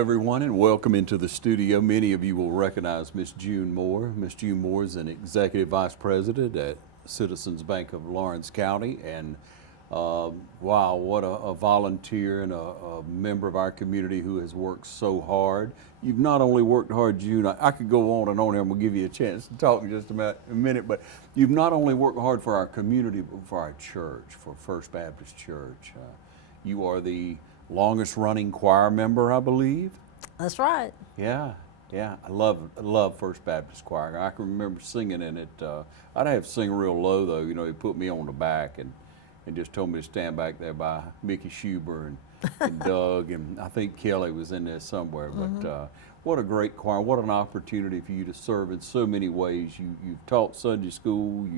everyone, and welcome into the studio. Many of you will recognize Miss June Moore. Miss June Moore is an Executive Vice President at Citizens Bank of Lawrence County, and wow, what a volunteer and a member of our community who has worked so hard. You've not only worked hard, June, I could go on and on, and I'm going to give you a chance to talk in just a minute, but you've not only worked hard for our community, but for our church, for First Baptist Church. You are the longest running choir member, I believe. That's right. Yeah. I love First Baptist Choir. I can remember singing in it. I'd have to sing real low though. You know, he put me on the back and just told me to stand back there by Mickey Schuber and Doug, and I think Kelly was in there somewhere. But what a great choir! What an opportunity for you to serve in so many ways. You've taught Sunday school.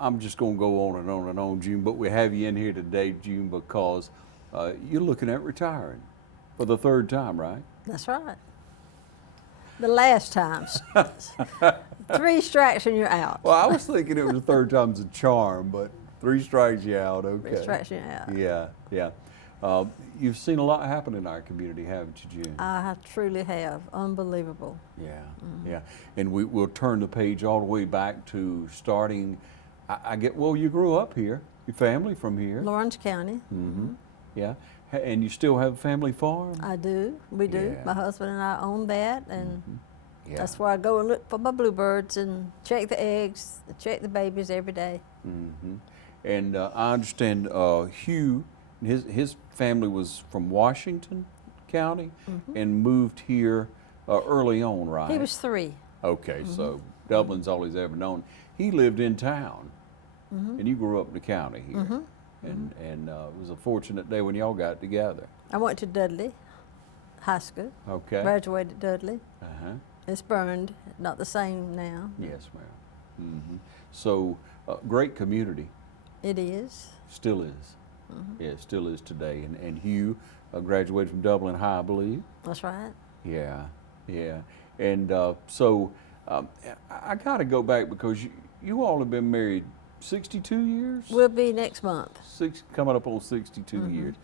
I'm just going to go on and on and on, June. But we have you in here today, June, because you're looking at retiring for the third time, right? That's right. The last times. 3 strikes and you're out. Well, I was thinking it was the third time's a charm, but 3 strikes you out, okay. 3 strikes you're out. Yeah. You've seen a lot happen in our community, haven't you, June? I truly have. Unbelievable. Yeah. And we'll turn the page all the way back to starting, you grew up here, your family from here. Lawrence County. Yeah, and you still have a family farm? I do. We do. Yeah. My husband and I own that, and Yeah. that's where I go and look for my bluebirds and check the eggs, check the babies every day. And I understand Hugh, his family was from Washington County and moved here early on, right? He was 3. Okay, so Dublin's all he's ever known. He lived in town, and you grew up in the county here. And it was a fortunate day when y'all got together. I went to Dudley High School. Okay. Graduated Dudley. It's burned, not the same now. Yes, ma'am. So, great community. It is. Still is. Yeah, it still is today. And Hugh graduated from Dublin High, I believe. That's right. Yeah. And so I got to go back because you all have been married 62 years? We'll be next month. Coming up on 62 years.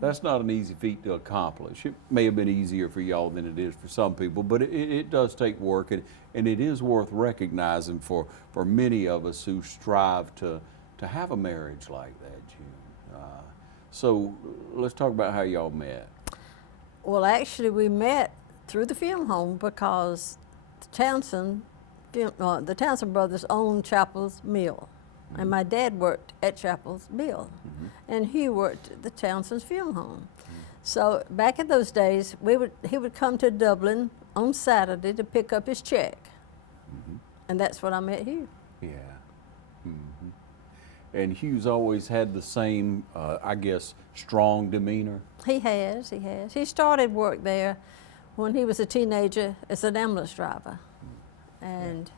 That's not an easy feat to accomplish. It may have been easier for y'all than it is for some people, but it does take work, and it is worth recognizing for many of us who strive to have a marriage like that, June. So let's talk about how y'all met. Well, actually, we met through the film home because the Townsend brothers owned Chapel's Mill. And my dad worked at Chapel's Mill, and Hugh worked at the Townsend's Film Home. So back in those days, he would come to Dublin on Saturday to pick up his check, and that's when I met Hugh. Yeah. And Hugh's always had the same, I guess, strong demeanor. He has. He started work there when he was a teenager as an ambulance driver, and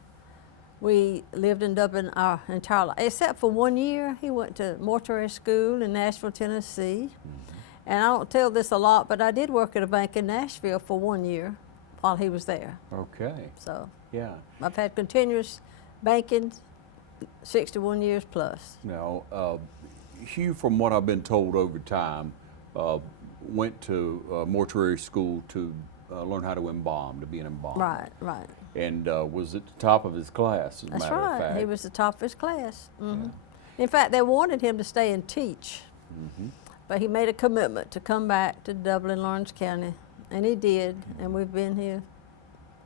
we lived in Dublin our entire life, except for 1 year. He went to mortuary school in Nashville, Tennessee. And I don't tell this a lot, but I did work at a bank in Nashville for 1 year while he was there. Okay. So yeah, I've had continuous banking 61 years plus. Now, Hugh, from what I've been told over time, went to mortuary school to learn how to embalm, to be an embalmer. Right. And was at the top of his class, as a That's matter of fact. right. He was the top of his class. In fact, they wanted him to stay and teach, but he made a commitment to come back to Dublin, Lawrence County, and he did, and we've been here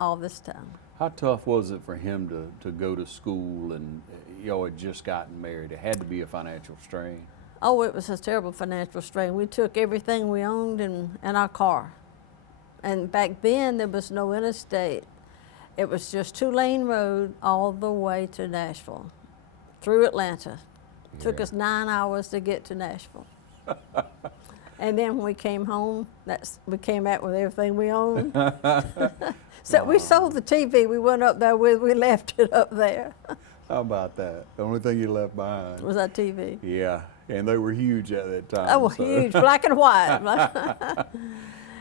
all this time. How tough was it for him to go to school, and y'all had just gotten married? It had to be a financial strain. Oh, it was a terrible financial strain. We took everything we owned and our car. And back then, there was no interstate. It was just 2-lane road all the way to Nashville, through Atlanta. It took us 9 hours to get to Nashville. And then when we came home, we came back with everything we owned. So we sold the TV we went up there with, we left it up there. How about that? The only thing you left behind was that TV. Yeah, and they were huge at that time. Oh, huge, black and white.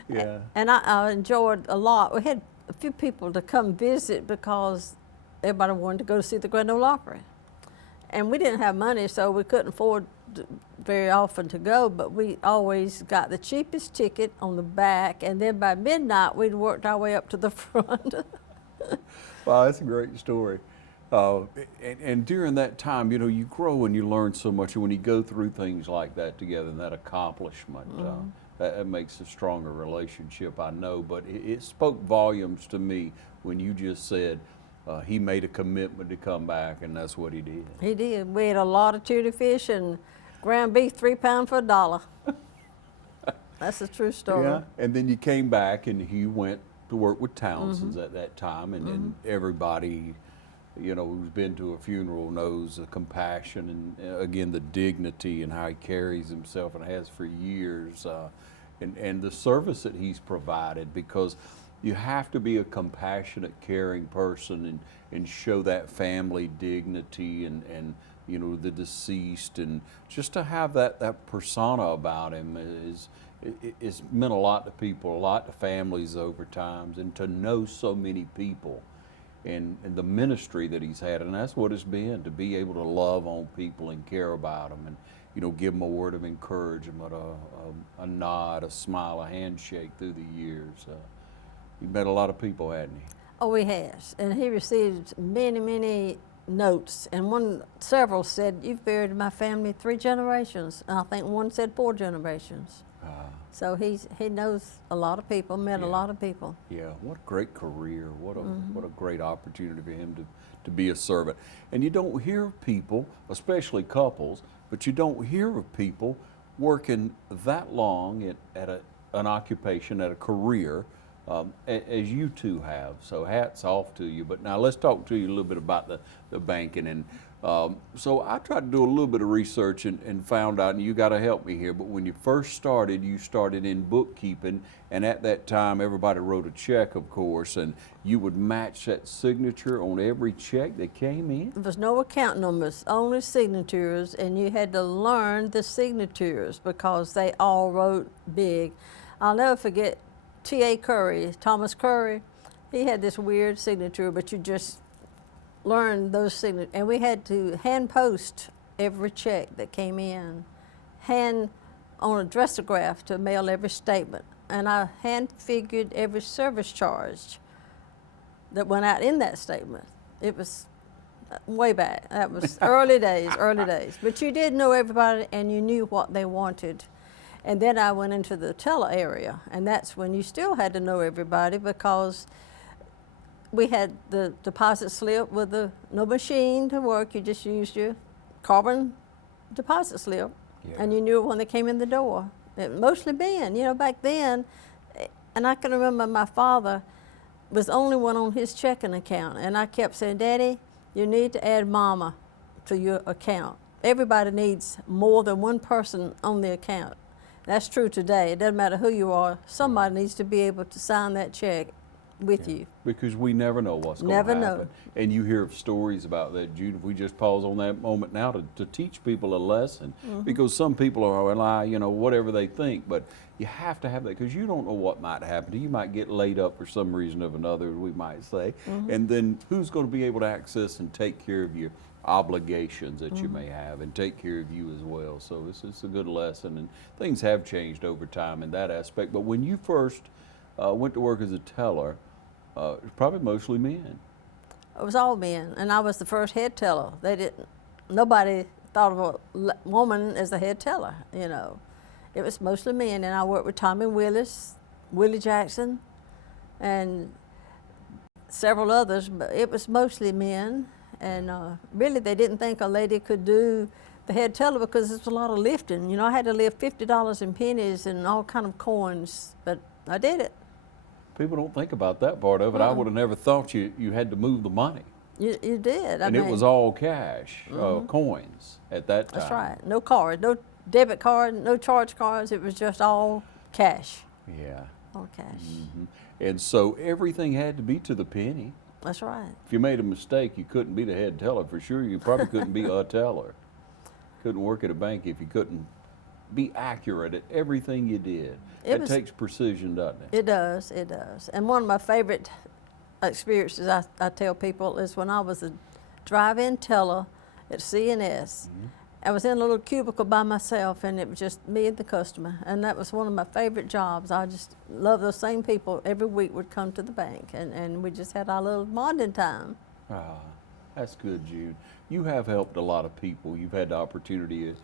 Yeah. And I enjoyed a lot. We had a few people to come visit because everybody wanted to go to see the Grand Ole Opry. And we didn't have money, so we couldn't afford very often to go, but we always got the cheapest ticket on the back, and then by midnight we'd worked our way up to the front. Wow, that's a great story. And during that time, you know, you grow and you learn so much. And when you go through things like that together, and that accomplishment, that makes a stronger relationship, I know. But it spoke volumes to me when you just said he made a commitment to come back, and that's what he did. He did. We ate a lot of tuna fish and ground beef, 3 pounds for $1. That's a true story. Yeah, and then you came back and you went to work with Townsend's at that time, and everybody, you know, who's been to a funeral knows the compassion and again the dignity and how he carries himself and has for years, and the service that he's provided, because you have to be a compassionate, caring person and show that family dignity and you know, the deceased, and just to have that persona about him is meant a lot to people, a lot to families over times, and to know so many people and the ministry that he's had, and that's what it's been, to be able to love on people and care about them, and you know, give them a word of encouragement, a nod, a smile, a handshake through the years. He met a lot of people, hadn't he? Oh, he has, and he received many, many notes, and several said, "You've buried in my family 3 generations," and I think one said 4 generations. So he knows a lot of people, met a lot of people. Yeah, what a great career! What a great opportunity for him to be a servant. And you don't hear of people, especially couples, but you don't hear of people working that long at an occupation, at a career, as you two have. So hats off to you. But now let's talk to you a little bit about the banking. And so I tried to do a little bit of research and found out, and you got to help me here, but when you first started, you started in bookkeeping, and at that time everybody wrote a check, of course, and you would match that signature on every check that came in? There was no account numbers, only signatures, and you had to learn the signatures because they all wrote big. I'll never forget T.A. Curry, Thomas Curry. He had this weird signature, but you just learned those signatures. And we had to hand post every check that came in, hand on a dressograph to mail every statement. And I hand figured every service charge that went out in that statement. It was way back. That was early days, early days. But you did know everybody and you knew what they wanted. And then I went into the teller area, and that's when you still had to know everybody because we had the deposit slip with no machine to work. You just used your carbon deposit slip, and you knew it when they came in the door. It mostly been, you know, back then, and I can remember my father was the only one on his checking account, and I kept saying, "Daddy, you need to add Mama to your account. Everybody needs more than one person on the account." That's true today. It doesn't matter who you are. Somebody needs to be able to sign that check with you. Because we never know what's going to happen. Never know. And you hear of stories about that, Jude. If we just pause on that moment now to teach people a lesson, because some people are, you know, whatever they think, but you have to have that because you don't know what might happen to you. You might get laid up for some reason or another, we might say, and then who's going to be able to access and take care of your obligations that you may have and take care of you as well. So it's a good lesson, and things have changed over time in that aspect. But when you first went to work as a teller, it was probably mostly men. It was all men, and I was the first head teller. Nobody thought of a woman as the head teller, you know. It was mostly men, and I worked with Tommy Willis, Willie Jackson, and several others, but it was mostly men. And really, they didn't think a lady could do the head teller because there's a lot of lifting. You know, I had to lift $50 in pennies and all kind of coins, but I did it. People don't think about that part of it. I would have never thought you had to move the money. You did. And it was all cash, coins at that time. That's right. No card, no debit card, no charge cards. It was just all cash. Yeah. All cash. And so everything had to be to the penny. That's right. If you made a mistake, you couldn't be the head teller for sure. You probably couldn't be a teller. Couldn't work at a bank if you couldn't be accurate at everything you did. It takes precision, doesn't it? It does, it does. And one of my favorite experiences I tell people is when I was a drive-in teller at CNS. Mm-hmm. I was in a little cubicle by myself, and it was just me and the customer, and that was one of my favorite jobs. I just love those same people. Every week would come to the bank, and we just had our little bonding time. Ah, that's good, June. You have helped a lot of people. You've had the opportunity,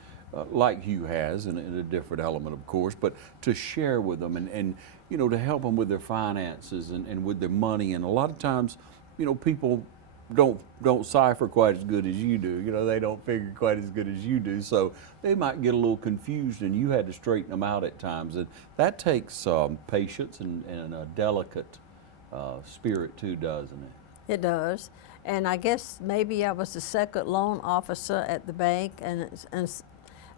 like Hugh has, in a different element, of course, but to share with them and you know, to help them with their finances and with their money. And a lot of times, you know, people don't cipher quite as good as you do. You know, they don't figure quite as good as you do, so they might get a little confused, and you had to straighten them out at times. And that takes patience and a delicate spirit too, doesn't it? It does. And I guess maybe I was the second loan officer at the bank, and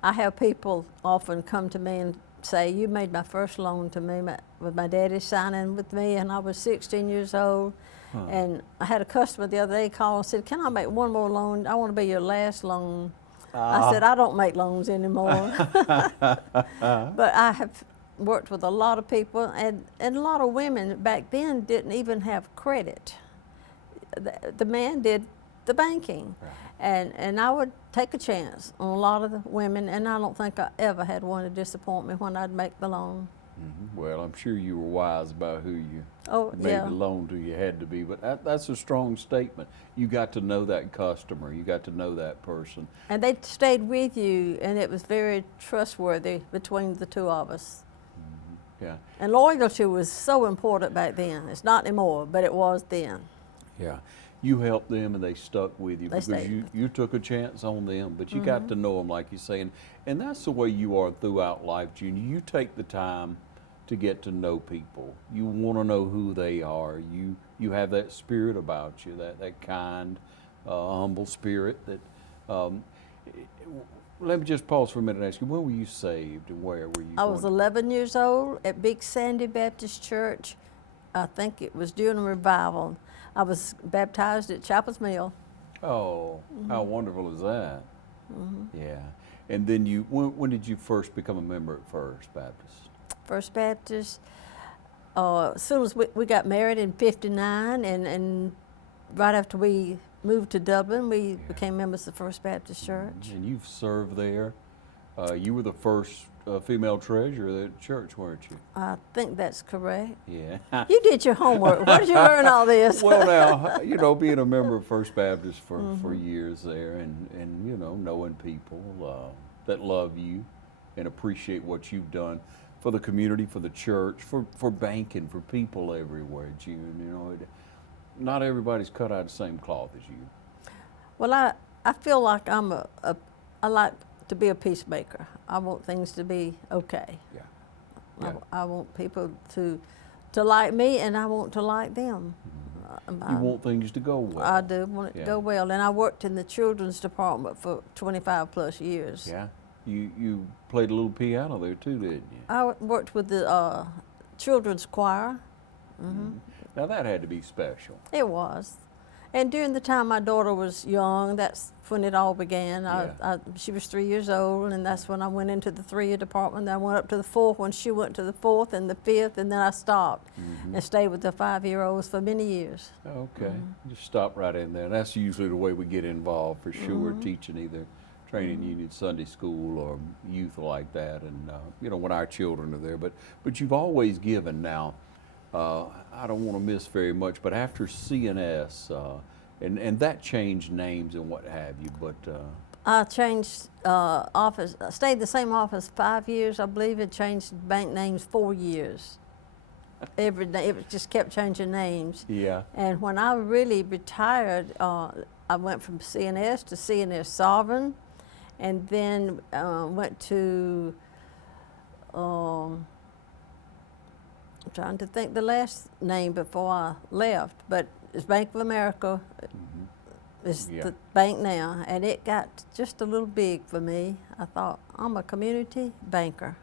I have people often come to me and say, you made my first loan to me with my daddy signing with me, and I was 16 years old. Huh. And I had a customer the other day call and said, can I make one more loan? I want to be your last loan. I said, I don't make loans anymore. But I have worked with a lot of people, and a lot of women back then didn't even have credit. The man did the banking. Right. And I would take a chance on a lot of the women, and I don't think I ever had one to disappoint me when I'd make the loan. Mm-hmm. Well, I'm sure you were wise about who you made Yeah. the loan to. You had to be, but that's a strong statement. You got to know that customer. You got to know that person. And they stayed with you, and it was very trustworthy between the two of us. Mm-hmm. Yeah, And loyalty was so important back then. It's not anymore, but it was then. yeah. You helped them, and they stuck with you They because stayed. you took a chance on them. But you got to know them, like you say, and that's the way you are throughout life, Junior. You take the time to get to know people. You want to know who they are. You have that spirit about you, that kind, humble spirit. That let me just pause for a minute and ask you, when were you saved and where were you? I was 11 years old at Big Sandy Baptist Church. I think it was during a revival. I was baptized at Chapel's Mill. Oh, how wonderful is that? Yeah. And then when did you first become a member at First Baptist? First Baptist. As soon as we got married in '59, and right after we moved to Dublin, we became members of First Baptist Church. And you've served there. You were the first female treasurer of that church, weren't you? I think that's correct. Yeah. You did your homework. Where did you learn all this? Well, now, you know, being a member of First Baptist for years there, and you know, knowing people that love you and appreciate what you've done for the community, for the church, for banking, for people everywhere, June. You know, not everybody's cut out of the same cloth as you. Well, I feel like I like to be a peacemaker. I want things to be okay. Yeah. Yeah. I want people to like me, and I want to like them. You want things to go well. I do want it to Yeah. go well, and I worked in the children's department for 25 plus years. Yeah. You played a little piano there too, didn't you? I worked with the children's choir. Now that had to be special. It was. And during the time my daughter was young, that's when it all began. She was 3 years old, and that's when I went into the 3-year department. Then I went up to the 4th when she went to the 4th and the 5th, and then I stopped and stayed with the 5-year-olds for many years. Okay, just stop right in there. That's usually the way we get involved for sure, teaching either training union, Sunday school, or youth like that, and you know, when our children are there. But you've always given now. I don't want to miss very much, but after CNS, and that changed names and what have you, but I changed office. I stayed the same office 5 years, I believe. It changed bank names 4 years. Every day, it just kept changing names. yeah. And when I really retired, I went from CNS to CNS Sovereign, and then went to, I'm trying to think the last name before I left, but it's Bank of America. It's the bank now, and it got just a little big for me. I thought, I'm a community banker.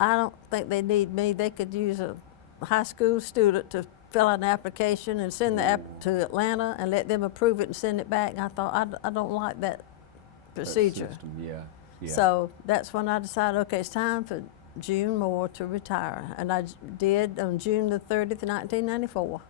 I don't think they need me. They could use a high school student to fill out an application and send the app to Atlanta and let them approve it and send it back. And I thought, I don't like that procedure. That system, yeah. So that's when I decided, okay, it's time for June Moore to retire. And I did on June the 30th, 1994.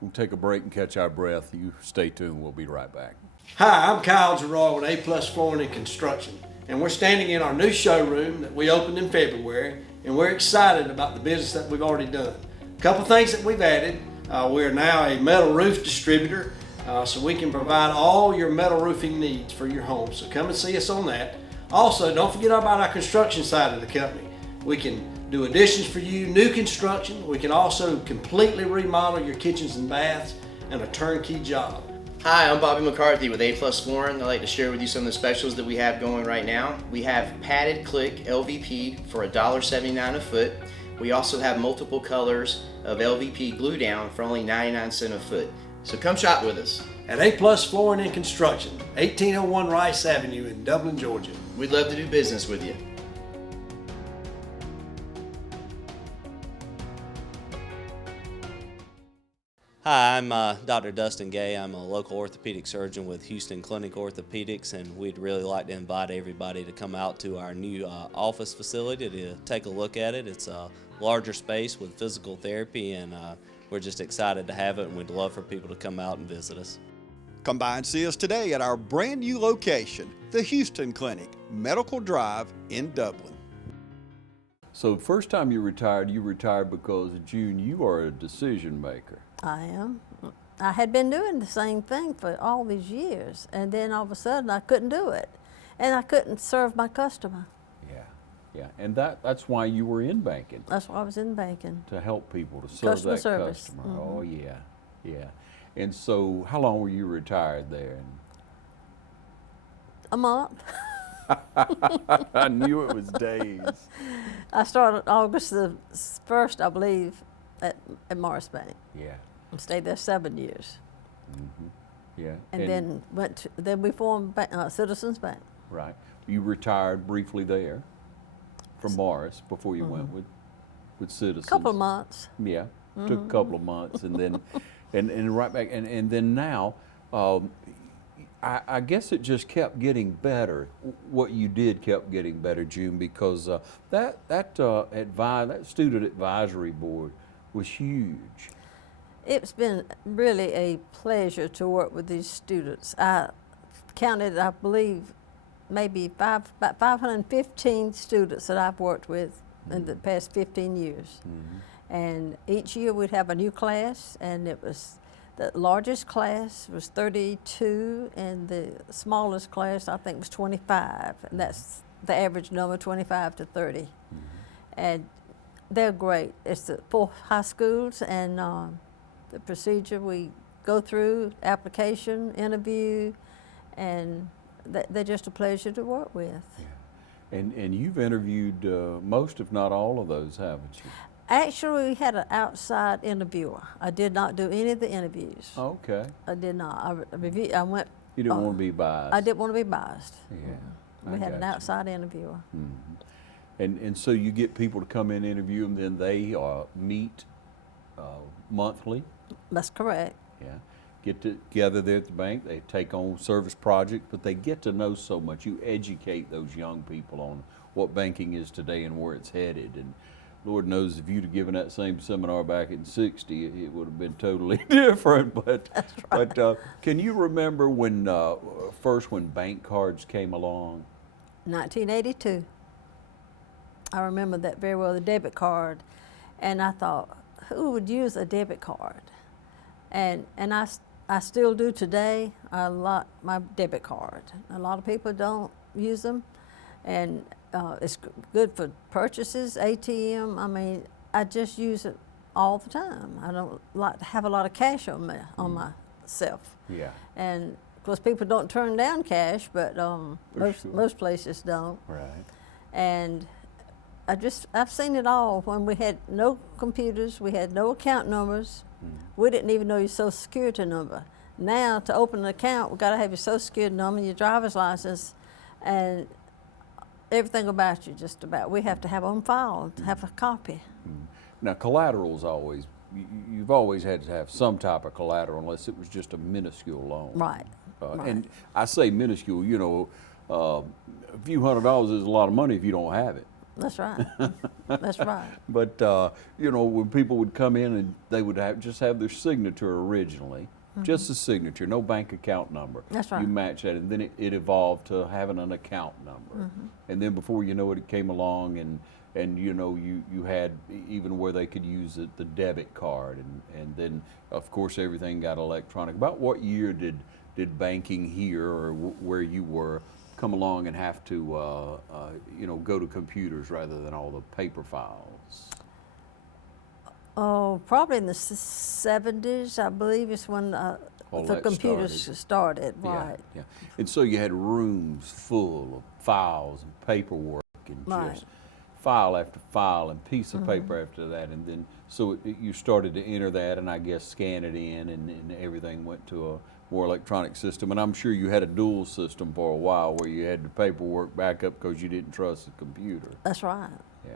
We'll take a break and catch our breath. You stay tuned. We'll be right back. Hi, I'm Kyle Gerard with A+ Flooring and Construction, and we're standing in our new showroom that we opened in February, and we're excited about the business that we've already done. A couple things that we've added. We're now a metal roof distributor, so we can provide all your metal roofing needs for your home. So come and see us on that. Also, don't forget about our construction side of the company. We can do additions for you, new construction. We can also completely remodel your kitchens and baths, and a turnkey job. Hi, I'm Bobby McCarthy with A+ Flooring. I'd like to share with you some of the specials that we have going right now. We have padded click LVP for $1.79 a foot. We also have multiple colors of LVP glue down for only 99 cents a foot. So come shop with us. At A+ Flooring and Construction, 1801 Rice Avenue in Dublin, Georgia. We'd love to do business with you. Hi, I'm Dr. Dustin Gay. I'm a local orthopedic surgeon with Houston Clinic Orthopedics, and we'd really like to invite everybody to come out to our new office facility to take a look at it. It's a larger space with physical therapy, and we're just excited to have it, and we'd love for people to come out and visit us. Come by and see us today at our brand new location, the Houston Clinic, Medical Drive in Dublin. So first time you retired because, June, you are a decision maker. I am. I had been doing the same thing for all these years, and then all of a sudden I couldn't do it, and I couldn't serve my customer. Yeah, and that's why you were in banking. That's why I was in banking. To help people, to serve Customer that service. customer. Mm-hmm. Oh yeah. And so, how long were you retired there? A month. I knew it was days. I started August the 1st, I believe, at Morris Bank. Yeah. And stayed there 7 years. Mm-hmm. Yeah. And then we formed Citizens Bank. Right. You retired briefly there from Morris before you went with Citizens. Couple of months. Yeah. Took a couple of months, and then and right back, and then now. I guess it just kept getting better. What you did kept getting better, June, because that student advisory board was huge. It's been really a pleasure to work with these students. I counted, I believe, maybe about 515 students that I've worked with in the past 15 years. Mm-hmm. And each year we'd have a new class, and it was the largest class was 32, and the smallest class I think was 25, and that's the average number, 25 to 30. Mm-hmm. And they're great. It's the 4 high schools, and the procedure we go through, application, interview, and they're just a pleasure to work with. Yeah. And you've interviewed most, if not all, of those, haven't you? Actually, we had an outside interviewer. I did not do any of the interviews. Okay. I did not. I went. You didn't want to be biased. I didn't want to be biased. Yeah. We had an outside interviewer. Mm-hmm. And so you get people to come in and interview them, then they meet monthly? That's correct. Yeah. Get together there at the bank. They take on service projects, but they get to know so much. You educate those young people on what banking is today and where it's headed. And Lord knows if you'd have given that same seminar back in '60, it would have been totally different. But, that's right. But can you remember when when bank cards came along? 1982. I remember that very well, the debit card. And I thought, who would use a debit card? And I still do today. My debit card. A lot of people don't use them, and it's good for purchases, ATM. I mean, I just use it all the time. I don't like to have a lot of cash on myself. Yeah. And of course, people don't turn down cash, but most places don't. Right. And I've seen it all. When we had no computers, we had no account numbers. We didn't even know your Social Security number. Now, to open an account, we've got to have your Social Security number, your driver's license, and everything about you, just about. We have to have on file, to have a copy. Now, collateral's always, you've always had to have some type of collateral unless it was just a minuscule loan. Right. Right. And I say minuscule, a few $100s is a lot of money if you don't have it. That's right. That's right. But you know, when people would come in and they would just have their signature originally, just a signature, no bank account number. That's right. You match that, and then it evolved to having an account number. And then before you know it, it came along, and you know, you had even where they could use the debit card, and then of course everything got electronic. About what year did banking here, or where you were, come along and have to you know, go to computers rather than all the paper files? Oh, probably in the 70s, I believe, is when All the that computers started, Yeah, right. yeah. And so you had rooms full of files and paperwork and Right. just file after file and piece of paper after that, and then so you started to enter that, and I guess scan it in, and everything went to a more electronic system. And I'm sure you had a dual system for a while where you had the paperwork back up because you didn't trust the computer. That's right. Yeah.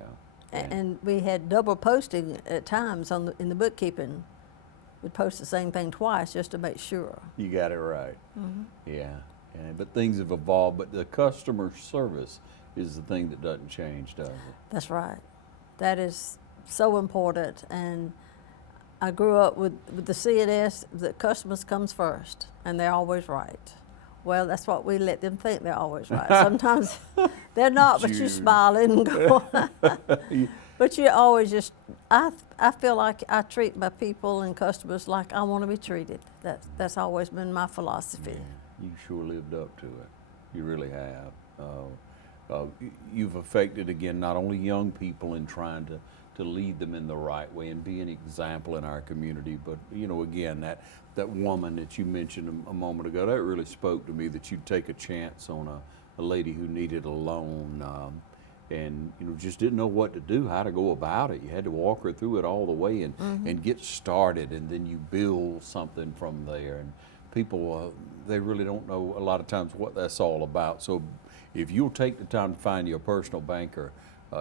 And we had double posting at times in the bookkeeping. We'd post the same thing twice just to make sure. You got it right. Yeah. But things have evolved, but the customer service is the thing that doesn't change, does it? That's right. That is so important. And I grew up with the CNS, the customers comes first, and they're always right. Well, that's what we let them think, they're always right. Sometimes they're not, but you Jude. smile and go. But you always just, I feel like I treat my people and customers like I want to be treated. That's always been my philosophy. Yeah, you sure lived up to it. You really have. You've affected, again, not only young people in trying to lead them in the right way and be an example in our community, but, you know, again, that woman that you mentioned a moment ago, that really spoke to me, that you'd take a chance on a lady who needed a loan, and, you know, just didn't know what to do, how to go about it. You had to walk her through it all the way and get started, and then you build something from there. And people, they really don't know a lot of times what that's all about. So if you'll take the time to find you a personal banker,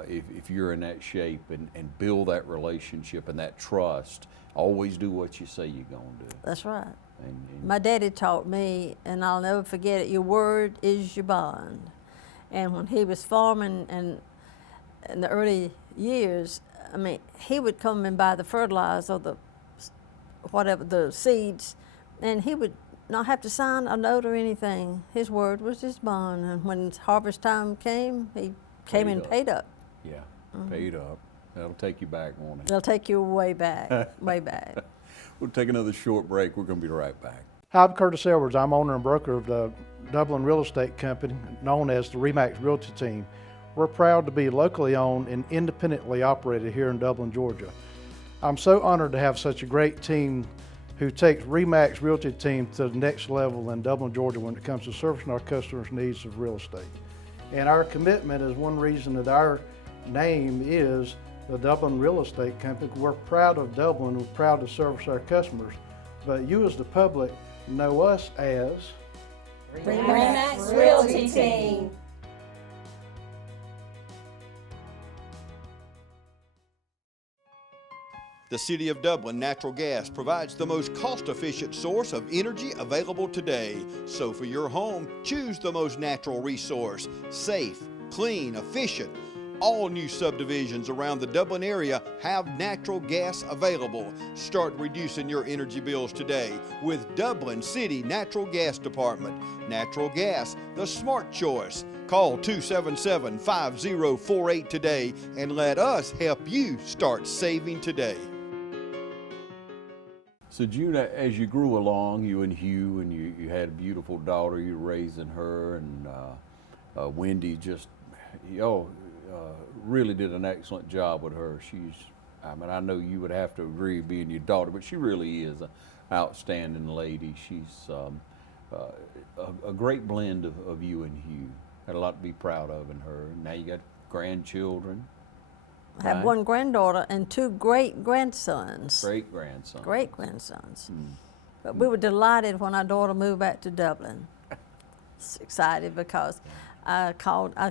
if you're in that shape, and build that relationship and that trust, always do what you say you're going to do. That's right. And My daddy taught me, and I'll never forget it, your word is your bond. And when he was farming and in the early years, I mean, he would come and buy the fertilizer or the seeds, and he would not have to sign a note or anything. His word was his bond. And when harvest time came, he came and paid up. yeah, paid up. That'll take you back, won't it? They'll take you way back, way back. We'll take another short break. We're going to be right back. Hi, I'm Curtis Edwards. I'm owner and broker of the Dublin Real Estate Company, known as the RE/MAX Realty Team. We're proud to be locally owned and independently operated here in Dublin, Georgia. I'm so honored to have such a great team who takes RE/MAX Realty Team to the next level in Dublin, Georgia when it comes to servicing our customers' needs of real estate. And our commitment is one reason that our name is the Dublin Real Estate Company. We're proud of Dublin, we're proud to service our customers, but you as the public know us as RE/MAX Realty Team. The City of Dublin Natural Gas provides the most cost-efficient source of energy available today. So for your home, choose the most natural resource. Safe, clean, efficient. All new subdivisions around the Dublin area have natural gas available. Start reducing your energy bills today with Dublin City Natural Gas Department. Natural gas, the smart choice. Call 277-5048 today and let us help you start saving today. So June, as you grew along, you and Hugh, and you had a beautiful daughter, you're raising her, and Wendy just, really did an excellent job with her. I mean, I know you would have to agree being your daughter, but she really is an outstanding lady. She's a great blend of you and Hugh. Had a lot to be proud of in her. Now you got grandchildren. I have Right. one granddaughter and two great-grandsons. Great-grandson. Great-grandsons. But we were delighted when our daughter moved back to Dublin. Excited because I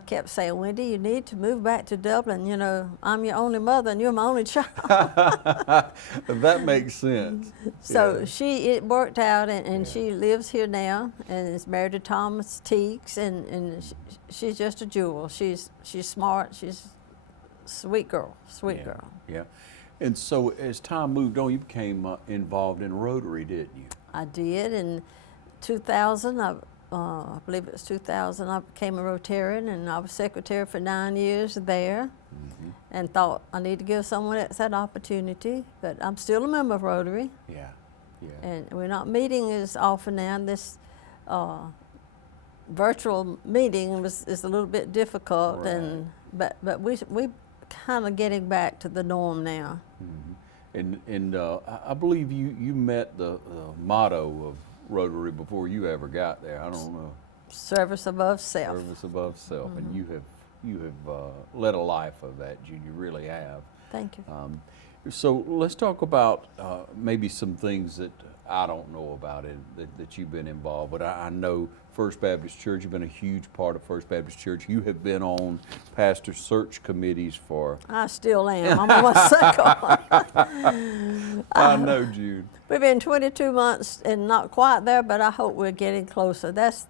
kept saying, Wendy, you need to move back to Dublin. You know, I'm your only mother and you're my only child. That makes sense. So Yeah. it worked out, and she lives here now and is married to Thomas Teeks, and she's just a jewel. She's smart, she's sweet girl, sweet Yeah, girl. yeah. And so as time moved on, you became involved in Rotary, didn't you? I did in 2000. I believe it was 2000. I became a Rotarian, and I was secretary for 9 years there. And thought I need to give someone else that opportunity, but I'm still a member of Rotary. Yeah, yeah. And we're not meeting as often now. This virtual meeting is a little bit difficult, Right. but we kind of getting back to the norm now. And I believe you met the motto of Rotary before you ever got there. I don't know. Service above self. Service above self, and you have led a life of that, June. You really have. Thank you. So let's talk about maybe some things that I don't know about that you've been involved. But I know First Baptist Church. You've been a huge part of First Baptist Church. You have been on pastor search committees for. I still am. I'm on my second one. I know, Jude. We've been 22 months and not quite there, but I hope we're getting closer. That's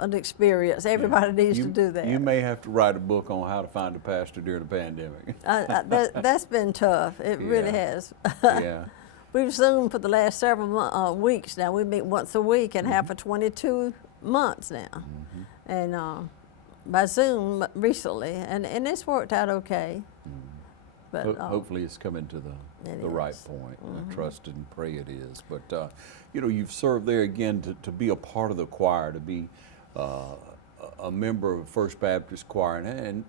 an experience. Everybody needs to do that. You may have to write a book on how to find a pastor during the pandemic. That's been tough. It really Yeah. has. Yeah. We've Zoomed for the last several weeks now. We meet once a week and have for 22 months now. And by Zoom recently, and it's worked out okay. But Hopefully it's coming to the right point. I trust and pray it is. But you've served there again to be a part of the choir, to be a member of First Baptist Choir, and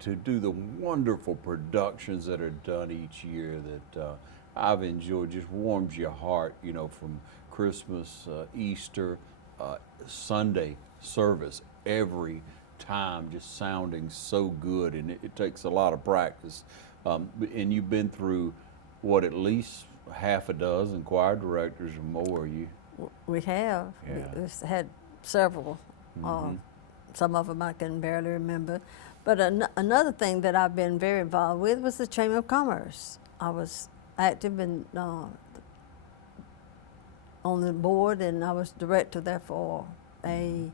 to do the wonderful productions that are done each year that I've enjoyed. Just warms your heart, from Christmas, Easter, Sunday service, every time just sounding so good, and it takes a lot of practice. And you've been through, at least half a dozen choir directors or more. we have. Yeah. We've had several. Some of them I can barely remember. But another thing that I've been very involved with was the Chamber of Commerce. I was active on the board, and I was director there for a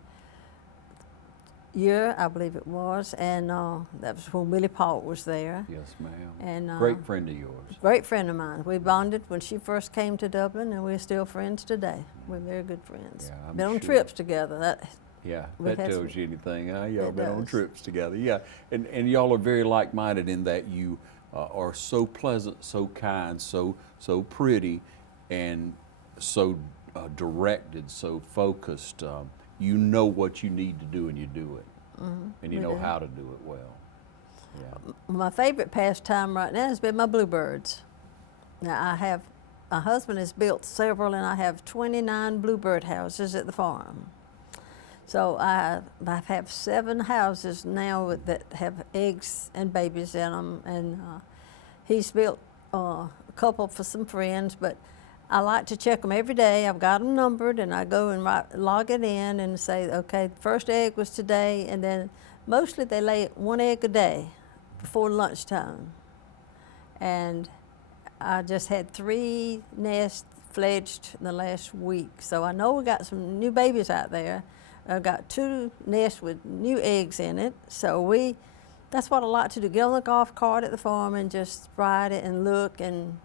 year, I believe it was, and that was when Willie Paul was there. Yes, ma'am. And Great friend of yours. Great friend of mine. We bonded when she first came to Dublin, and we're still friends today. We're very good friends. Yeah, I'm Been on sure. trips together. Yeah, We've that had tells some- you anything, huh? Y'all It been on does. trips together. Yeah, and y'all are very like-minded in that you are so pleasant, so kind, so pretty, and so directed, so focused. You know what you need to do, and you do it. And you we know do. how to do it well. Yeah. My favorite pastime right now has been my bluebirds. Now my husband has built several, and I have 29 bluebird houses at the farm. So I have 7 houses now that have eggs and babies in them, and he's built a couple for some friends, but I like to check them every day. I've got them numbered, and I go and log it in and say, okay, the first egg was today, and then mostly they lay 1 egg a day before lunchtime. And I just had 3 nests fledged in the last week, so I know we got some new babies out there. I've got 2 nests with new eggs in it, so that's what I like to do. Get on the golf cart at the farm and just ride it and look and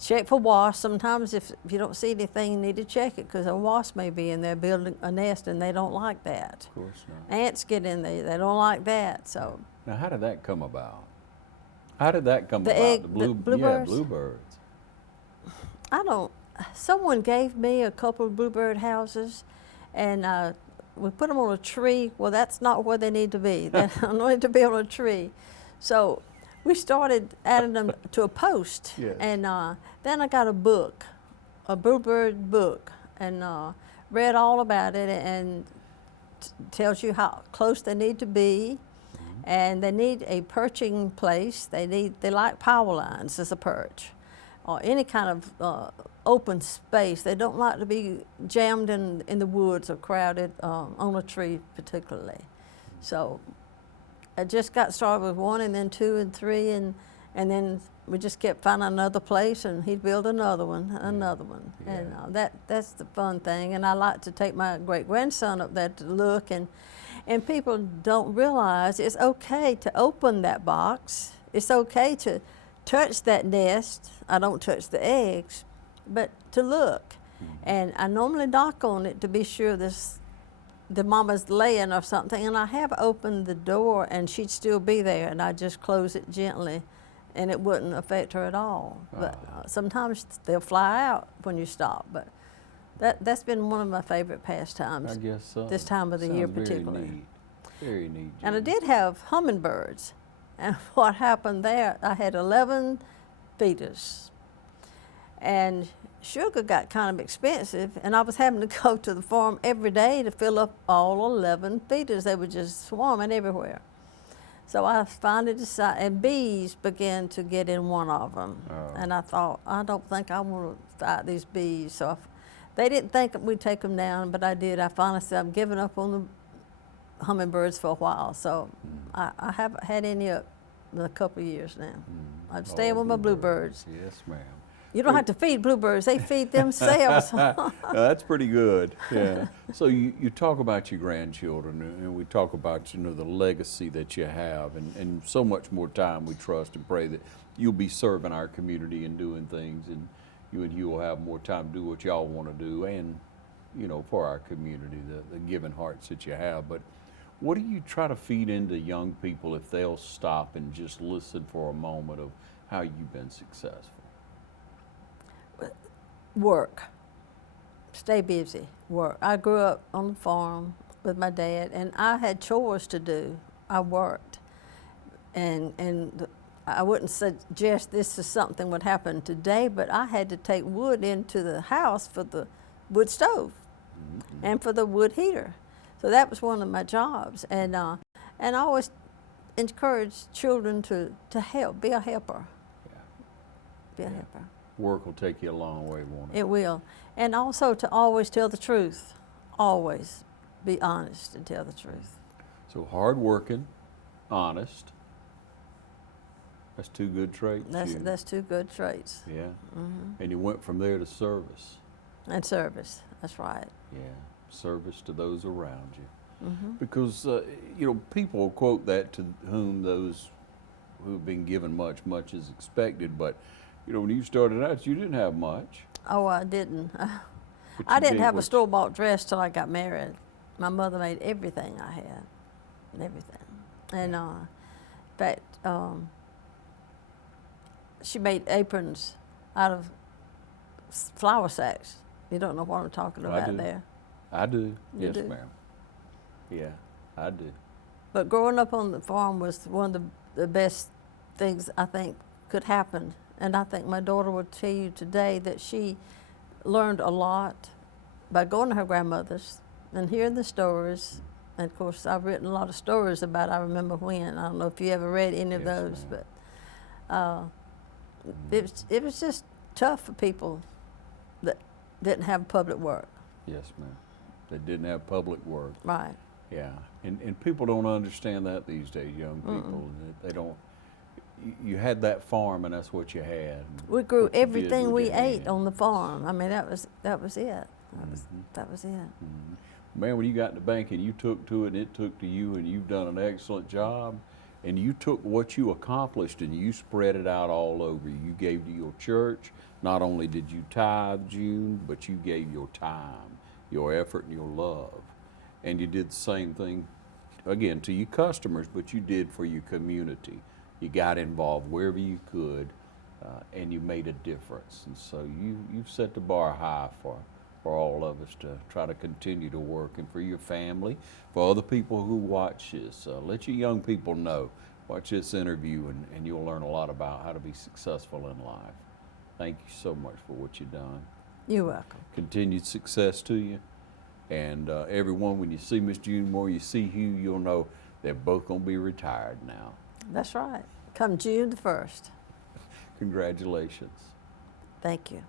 check for wasps. Sometimes if you don't see anything, you need to check it, because a wasp may be in there building a nest, and they don't like that. Of course not. Ants get in there, they don't like that. So Now, how did that come about? How did that come The about? egg- the Yeah, bluebirds? bluebirds. someone gave me a couple of bluebird houses, and we put them on a tree. Well, that's not where they need to be. They don't need to be on a tree. So we started adding them to a post. Yes. And then I got a book, a bluebird book, and read all about it, and tells you how close they need to be. And they need a perching place. They like power lines as a perch, or any kind of open space. They don't like to be jammed in the woods or crowded on a tree particularly. So I just got started with 1, and then 2 and 3, and then we just kept finding another place, and he'd build another one, and another one. Yeah. And that's the fun thing. And I like to take my great grandson up there to look, and And people don't realize it's okay to open that box. It's okay to touch that nest. I don't touch the eggs, but to look. And I normally knock on it to be sure the mama's laying or something. And I have opened the door and she'd still be there, and I just close it gently, and it wouldn't affect her at all. But sometimes they'll fly out when you stop. But that's been one of my favorite pastimes. I guess so. This time of the year Sounds particularly. Very neat. Very neat. And I June. did have hummingbirds. And what happened there, I had 11 feeders. And sugar got kind of expensive, and I was having to go to the farm every day to fill up all 11 feeders. They were just swarming everywhere. So I finally decided, and bees began to get in one of them. Oh. And I thought, I don't think I want to fight these bees. So they didn't think we'd take them down, but I did. I finally said, I'm giving up on the hummingbirds for a while. So I haven't had any up in a couple of years now. I'm staying Oh, with my bluebirds. Yes, ma'am. You don't have to feed bluebirds, they feed themselves. That's pretty good. Yeah. So you talk about your grandchildren, and we talk about the legacy that you have, and so much more time we trust and pray that you'll be serving our community and doing things, and you will have more time to do what y'all want to do, and for our community, the giving hearts that you have. But what do you try to feed into young people if they'll stop and just listen for a moment of how you've been successful? Work. Stay busy. Work. I grew up on the farm with my dad, and I had chores to do. I worked. And I wouldn't suggest this is something would happen today, but I had to take wood into the house for the wood stove and for the wood heater. So that was one of my jobs. And I always encourage children to help, be a helper. Yeah. Be a helper. Work will take you a long way, won't it? It will. And also to always tell the truth. Always be honest and tell the truth. So hard-working, honest. That's two good traits. June. That's two good traits. Yeah. And you went from there to service. And service. That's right. Yeah. Service to those around you. Because people quote that to whom those who've been given much is expected. But when you started out, you didn't have much. Oh, I didn't. But I you didn't did have a what- store-bought dress till I got married. My mother made everything I had, everything. And in fact, she made aprons out of flour sacks. You don't know what I'm talking I about do. there. I do. You Yes, do? ma'am. Yeah, I do. But growing up on the farm was one of the best things I think could happen. And I think my daughter would tell you today that she learned a lot by going to her grandmother's and hearing the stories. And of course, I've written a lot of stories about I Remember When. I don't know if you ever read any of Yes, those, ma'am. but it was just tough for people that didn't have public work. Yes, ma'am. They didn't have public work. Right. Yeah, and people don't understand that these days, young people. They don't. You had that farm, and that's what you had. We grew What you did everything with we your ate hands. on the farm. I mean, that was it. That was it. Man, when you got in the bank and you took to it and it took to you, and you've done an excellent job, and you took what you accomplished and you spread it out all over. You gave to your church. Not only did you tithe, June, but you gave your time, your effort, and your love. And you did the same thing, again, to your customers, but you did for your community. You got involved wherever you could, and you made a difference. And so you've set the bar high for all of us to try to continue to work, and for your family, for other people who watch this. Let your young people know. Watch this interview, and you'll learn a lot about how to be successful in life. Thank you so much for what you've done. You're welcome. Continued success to you. And everyone, when you see Miss June Moore, you see Hugh, you'll know they're both going to be retired now. That's right. Come June the 1st. Congratulations. Thank you.